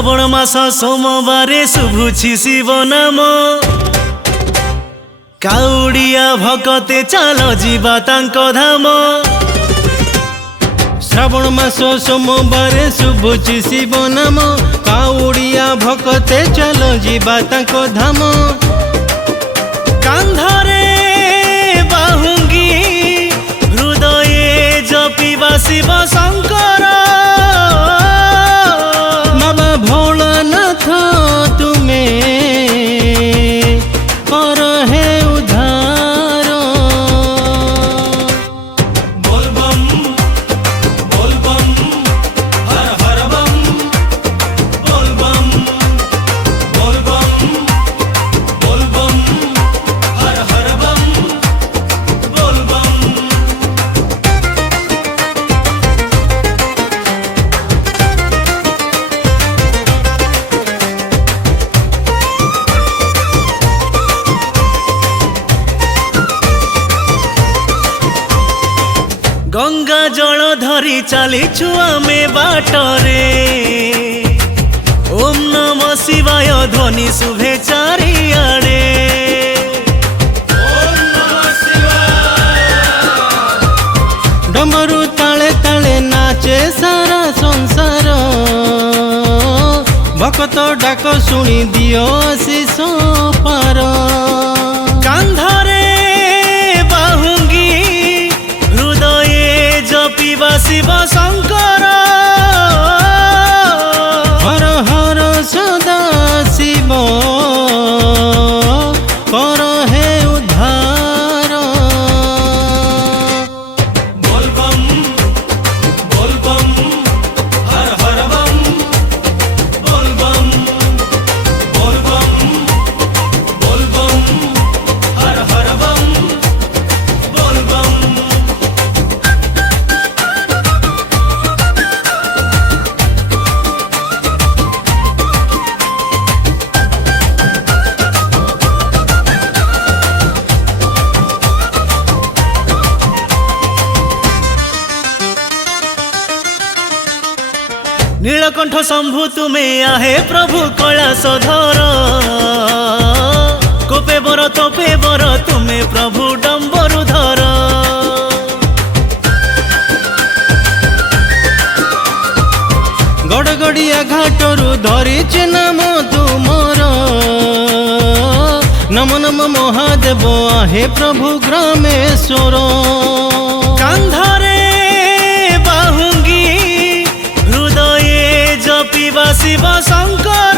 श्रावण मास सोमवार शुभुछि शिव नाम काउड़िया भकते चाल जीवा तांको धाम। श्रावण मास सोमवार शुभुछि शिव नाम काउड़िया भकते चल जीवा तांको धाम। कांधरे बाहुंगी हृदये जपिबा शिव शंकर। बाबा भोलानाथ तुमे कर हे उद्धार। बोल बम हर हर बम। बोल बम हर हर बम। बोल बम। गंगा जल धरी चलीछु आमे बाटरे ओम नमः शिवाय ध्वनि शुभे चारिआडे। डमरू ताले ताले नाचे सारा संसार भक्त डाक शुणी दियो आशीष पार। कांधरे बाहुंगी हृदये जपिबा शिव शंकर। हर हर सदा शिव कर हे उद्धार। बोल बम हर हर बम। बोल बम हर हर बम। बोल बम। नीलकंठ शंभु तुमे आहे प्रभु कैलासधर। कोपे बर तोपे बर तुमे प्रभु डम्बरुधर। गड़गड़िया घाटरू धरिचे नाम तुमर। नम नम महादेव आहे प्रभु ग्रामेश्वर। कांधरे बाहुंगी हृदये जपिबा शिव शंकर।